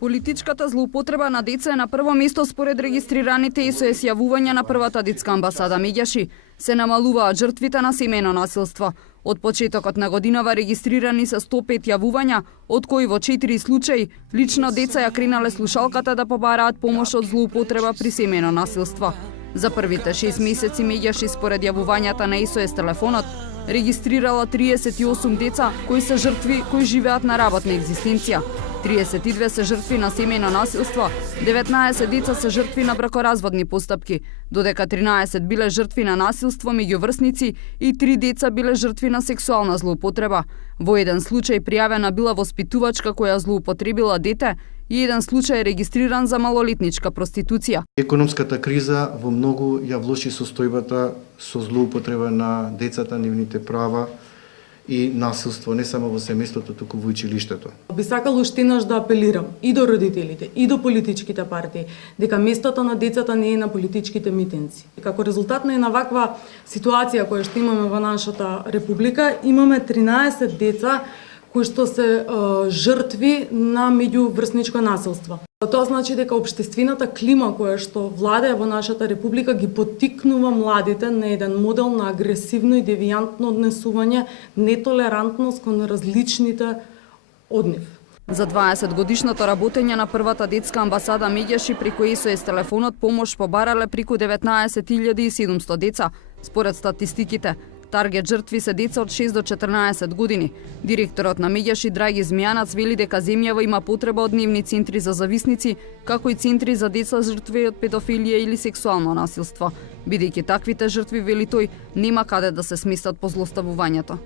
Политичката злоупотреба на деца е на прво место според регистрираните СОС јавувања на првата детска амбасада Меѓаши. Се намалуваат жртвите на семејно насилство. Од почетокот на годинава регистрирани се 105 јавувања, од кои во 4 случаи лично деца ја кренале слушалката да побараат помош од злоупотреба при семејно насилство. За првите 6 месеци Меѓаши според јавувањата на СОС телефонот регистрирала 38 деца кои се жртви кои живеат на работна екзистенција. 32 се жртви на семејно насилство, 19 деца се жртви на бракоразводни постапки, додека 13 биле жртви на насилство меѓу врсници и 3 деца биле жртви на сексуална злоупотреба. Во еден случај пријавена била воспитувачка која злоупотребила дете и еден случај регистриран за малолетничка проституција. Економската криза во многу ја влоши состојбата со злоупотреба на децата, нивните права и насилство не само во семејството, туку во училиштето. Би сакал уште еднаш да апелирам и до родителите, и до политичките партии, дека местото на децата не е на политичките митинци. Како резултат на една ваква ситуација која што имаме во нашата република, имаме 13 деца кои што се жртви на меѓуврсничко насилство. Тоа значи дека општествената клима која што владее во нашата република ги поттикнува младите на еден модел на агресивно и девијантно однесување, нетолерантност кон различните од нив. За 20 годишното работење на првата детска амбасада Меѓаши преку СОС телефонот помош побарале преку 19.700 деца, според статистиките. Таргет жртви се деца од 6 до 14 години. Директорот на Меѓаши Драги Змијанац вели дека земјава има потреба од дневни центри за зависници, како и центри за деца жртви од педофилија или сексуално насилство. Бидејќи таквите жртви, вели тој, нема каде да се сместат по злоставувањето.